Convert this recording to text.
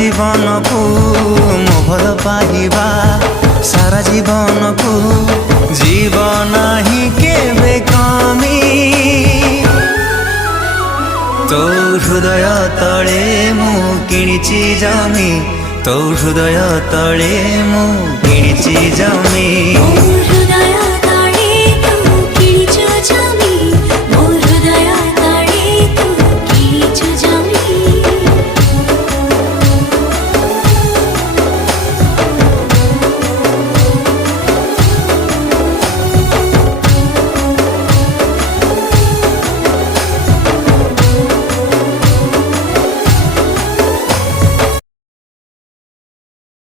जीवन को मो भल पाइबा सारा जीवन को जीवन ही केबे कमी तो हृदय तले मु किणिची जमी तो हृदय तले मु किणिची जमी हृदय